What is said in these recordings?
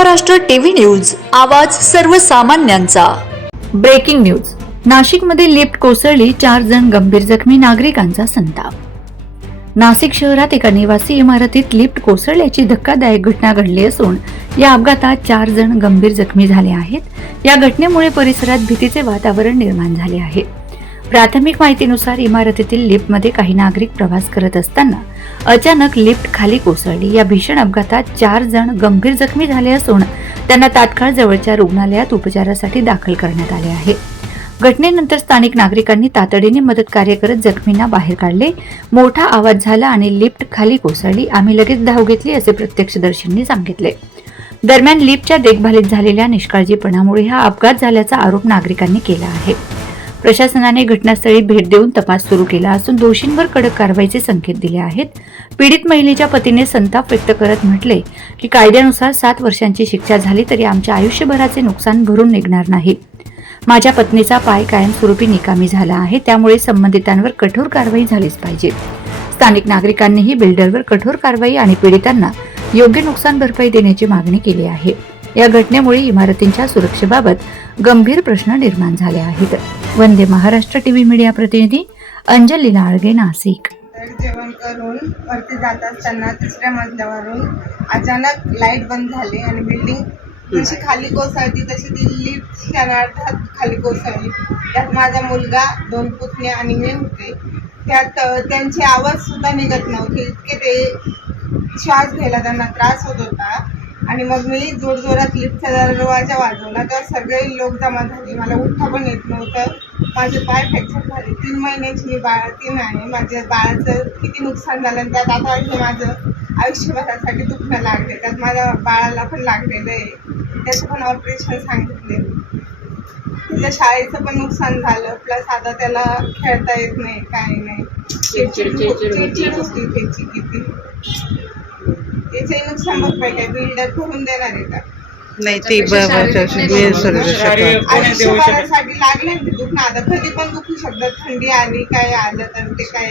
Maharashtra TV news, आवाज सर्वसामान्यांचा। Breaking news. नाशिकमध्ये लिफ्ट कोसळली, 4 जण गंभीर जखमी, नागरिकांचा संताप। नाशिक शहरात एका निवासी इमारतीत लिफ्ट कोसळल्याची धक्कादायक घटना घडली असून या अपघातात 4 जण गंभीर जखमी झाले आहेत। या घटनेमुळे परिसरात भीतीचे वातावरण निर्माण झाले आहे। प्राथमिक माहितीनुसार इमारतीतील लिफ्टमध्ये काही नागरिक प्रवास करत असताना अचानक लिफ्ट खाली कोसळली। या भीषण अपघातात 4 जण गंभीर जखमी झाले असून त्यांना तात्काळ जवळच्या रुग्णालयात उपचारासाठी दाखल करण्यात आले आहे। घटनेनंतर स्थानिक नागरिकांनी तातडीने मदत कार्य करत जखमींना बाहेर काढले। मोठा आवाज झाला आणि लिफ्ट खाली कोसळली। आम्ही लगेच धाव घेतली असे प्रत्यक्षदर्शींनी सांगितले। दरम्यान लिफ्टच्या देखभालीत झालेल्या निष्काळजीपणामुळे हा अपघात झाल्याचा आरोप नागरिकांनी केला आहे। प्रशासनाने घटनास्थळी भेट देऊन तपास सुरू केला असून दोषींवर कडक कारवाईचे संकेत दिले आहेत। पीडित महिलेच्या पतीने संताप व्यक्त करत म्हटले की कायद्यानुसार 7 वर्षांची शिक्षा झाली तरी आमच्या आयुष्यभराचे नुकसान भरून निघणार नाही। माझ्या पत्नीचा पाय कायमस्वरूपी निकामी झाला आहे, त्यामुळे संबंधितांवर कठोर कारवाई झालीच पाहिजे। स्थानिक नागरिकांनीही बिल्डरवर कठोर कारवाई आणि पीडितांना योग्य नुकसान भरपाई देण्याची मागणी केली आहे। या घटनेमुळे इमारतींच्या सुरक्षेबाबत गंभीर प्रश्न निर्माण झाले आहेत। वंदे महाराष्ट्र टीव्ही मीडिया प्रतिनिधी अंजली लाळगे, नाशिक। जेवण करून वरती जात असताना 3ऱ्या मजल्यावरून अचानक लाईट बंद झाली आणि बिल्डिंग जशी खाली कोसळती तशी ती लिफ्ट क्षणार्धात खाली कोसळली। त्यात माझा मुलगा, 2 पुतणे आणि मी होते। त्यात त्यांचे आवाज सुद्धा निघत नव्हते, इतके ते श्वास घ्यायला त्यांना त्रास होत होता। आणि मग मी जोरजोरात लिफ्टचा दरवाजा वाजवला तर सगळे लोक जमा झाले। मला उठता पण येत नव्हतं, माझे पाय फ्रॅक्चर झाले। 3 महिन्याची मी बाळातीन आहे। माझ्या बाळाचं किती नुकसान झालं आणि त्यात आता हे माझं आयुष्यभरासाठी दुखणं लागले। त्यात माझ्या बाळाला पण लागलेलं आहे, त्याचं पण ऑपरेशन सांगितले। त्याच्या शाळेचं पण नुकसान झालं, प्लस आता त्याला खेळता येत नाही, काय नाही, चिडचिड होती त्याची किती। याचे नुकसान भरपाई काय बिल्डर करून देणार आहे का? नाही, ती आयुष्यभरासाठी लागले ते दुखणं, आता कधी पण दुखू शकतात। थंडी आली, काय आलं तर ते काय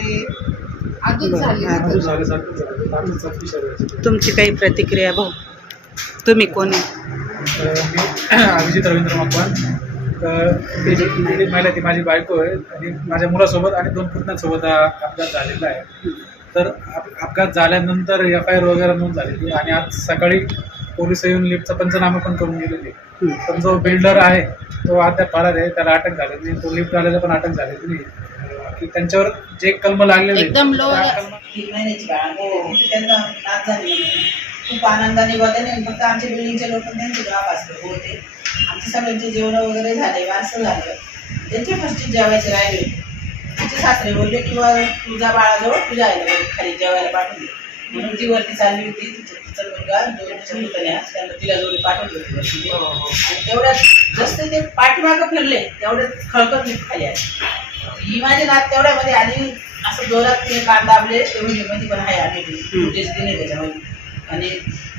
तुमची काही प्रतिक्रिया भाऊ? तुम्ही कोण आहे? अभिजित रवींद्र मकवान। पीडित महिला ती माझी बायको आहे आणि माझ्या मुलासोबत आणि 2 पुतण्यांसोबत अपघात झालेला आहे। तर अपघात झाल्यानंतर FIR वगैरे नोंद झालेली आणि आज सकाळी पोलीस येऊन लिफ्टचा पंचनामा पण करून गेलेले। पण जो बिल्डर आहे तो अद्याप फरार आहे, त्याला अटक झालेली नाही। तो लिफ्ट वाल्याला पण अटक झालेली नाही की त्यांच्यावर जे कलम लागलेले एकदम लो 3 महिन्याची त्यांना नाच झाली। खूप आनंदाने बघायला फक्त आमच्या बिल्डिंगचे लोक त्यांचे ग्राहक असले होते। आमचे सगळ्यांचे जेवण वगैरे झाले, वारसं झालं। त्यांचे फर्स्ट जेवायचे राहिले, तिचे सासरे बोलले की तुझा बाळाजवळ तुझ्या आईला खाली जेवायला पाठवले, म्हणून ती वरती चालली होती। तिचा मुलगा 2 पुतण्या त्यांना तिला जोडी पाठवली होती वरती। आणि तेवढ्यात जसं ते पाठीमागं फिरले तेवढ्यात खळखळ लिफ्ट खाली आली। ही माझी नात तेवढ्यामध्ये आली, असं जोरात तिने कान दाबले, मध्ये पण आहे आली फुटेज दिले त्याच्यामध्ये। आणि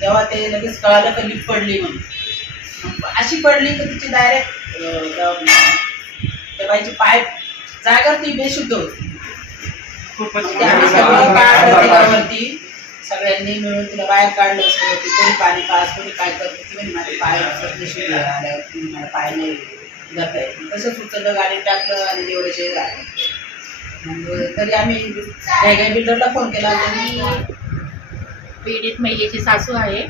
तेव्हा ते लगेच कळालं की लिफ्ट पडली म्हणून। अशी पडली की तिची डायरेक्ट त्या बाईची पाय जागेवर ती बेशुद्ध होती। त्यावरती सगळ्यांनी मिळून तिला बाहेर काढलं असं, कोणी पाणी पास, कोणी काय करत होती, म्हणजे माझे पाय बेशुद्ध आल्यावर मला पाय नाही जाता येत। तसंच उचललं, गाडीत टाकलं आणि जेवढे झाले। मग तरी आम्ही काही बिल्डरला फोन केला होता। मी पीडित महिलेची सासू आहे।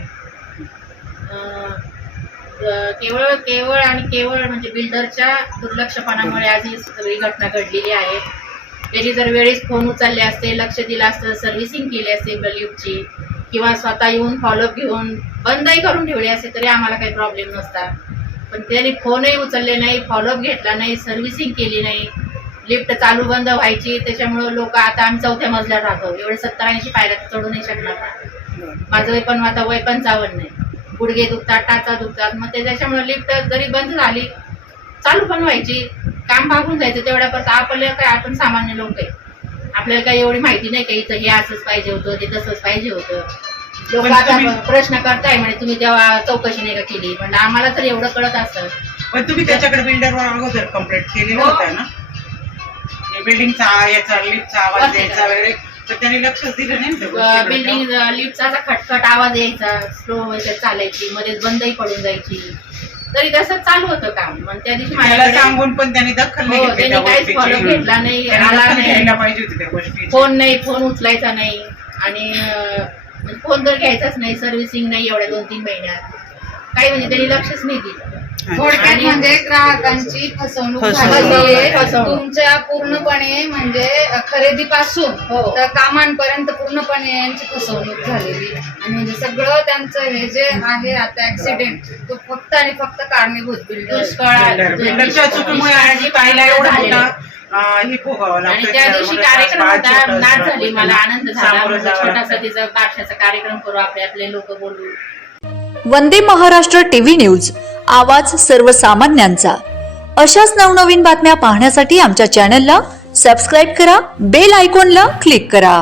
केवळ म्हणजे बिल्डरच्या दुर्लक्षपणामुळे आज ही सगळी घटना घडलेली आहे। त्याची जर वेळेस फोन उचलले असते, लक्ष दिलं असतं, सर्व्हिसिंग केली असते लिफ्टची, किंवा स्वतः येऊन फॉलोअप घेऊन बंदही करून ठेवले असते तरी आम्हाला काही प्रॉब्लेम नसता। पण त्यांनी फोनही उचलले नाही, फॉलोअप घेतला नाही, सर्व्हिसिंग केली नाही, लिफ्ट चालू बंद व्हायची। त्याच्यामुळं लोक, आता आम्ही 4थ्या मजल्यावर राहतो, एवढे 70-80 पायऱ्या चढू नाही शकणार ना। माझं वय पण आता वय 55 नाही, गुडघे दुखतात, टाचा दुखतात। मग त्याच्यामुळे लिफ्ट जरी बंद झाली, चालू पण व्हायची, काम भागून जायचं तेवढ्यापर्यंत। आपल्याला काय, आपण सामान्य लोक आहे, आपल्याला काही एवढी माहिती नाही की इथं हे असंच पाहिजे होतं, ते तसंच पाहिजे होतं। लोक आता प्रश्न करताय म्हणे तुम्ही तेव्हा चौकशी नाही का केली, म्हणजे आम्हाला तर एवढं कळत असतं। पण तुम्ही त्याच्याकडे बिल्डरवर अगोदर कंप्लेंट केलेलं होतं ना? बिल्डिंगचा याचा लिफ्टचा आवाज द्यायचा वगैरे तर त्यांनी लक्षच दिलं नाही ना त्या गोष्टीकडे. बिल्डिंग लिफ्टचा असा खटखट आवाज यायचा, स्लो चालायची, मध्येच बंदही पडून जायची, तरी तसं चालू होतं काम. मग त्या दिवशी त्याला माझ्याकडे सांगून पण त्यांनी दखल नाही हो, घेतली त्यांनी त्या काहीच फॉलो गोष्टीची. घेतला नाही, त्यांनी आला दखल नाही, घ्यायला पाहिजे होती त्या गोष्टीची. फोन उचलायचा नाही आणि फोन तर घ्यायचाच नाही, सर्व्हिसिंग नाही एवढ्या 2-3 महिन्यात काही, म्हणजे त्यांनी लक्षच नाही दिलं. थोडक्यात आणि- म्हणजे ग्राहकांची फसवणूक फसवणूक. झाली आहे. फसवणूक. तुमच्या पूर्णपणे म्हणजे खरेदीपासून हो. तर कामांपर्यंत पूर्णपणे यांची फसवणूक झालेली. आणि म्हणजे सगळं त्यांचं हे जे आहे आता ऍक्सिडेंट तो फक्त आणि फक्त कारणीभूत बिल्डर. बिल्डरच्या चुकीमुळे आज ताईला एवढा मोठा हे भोगावं आणि लागतं. त्या दिवशी कार्यक्रम बाळ होता, छोटं नाच असतं. झाली, मला आनंद झाला. सामोरं म्हणजे जावं छोटासा लागतं. तिचा बारशाचा कार्यक्रम करू, आपले लोक बोलू. वंदे महाराष्ट्र टीव्ही न्यूज, आवाज सर्वसामान्यांचा. अशाच नवनवीन बातम्या पाहण्यासाठी आमच्या चॅनलला सबस्क्राईब करा, बेल आयकॉनला क्लिक करा.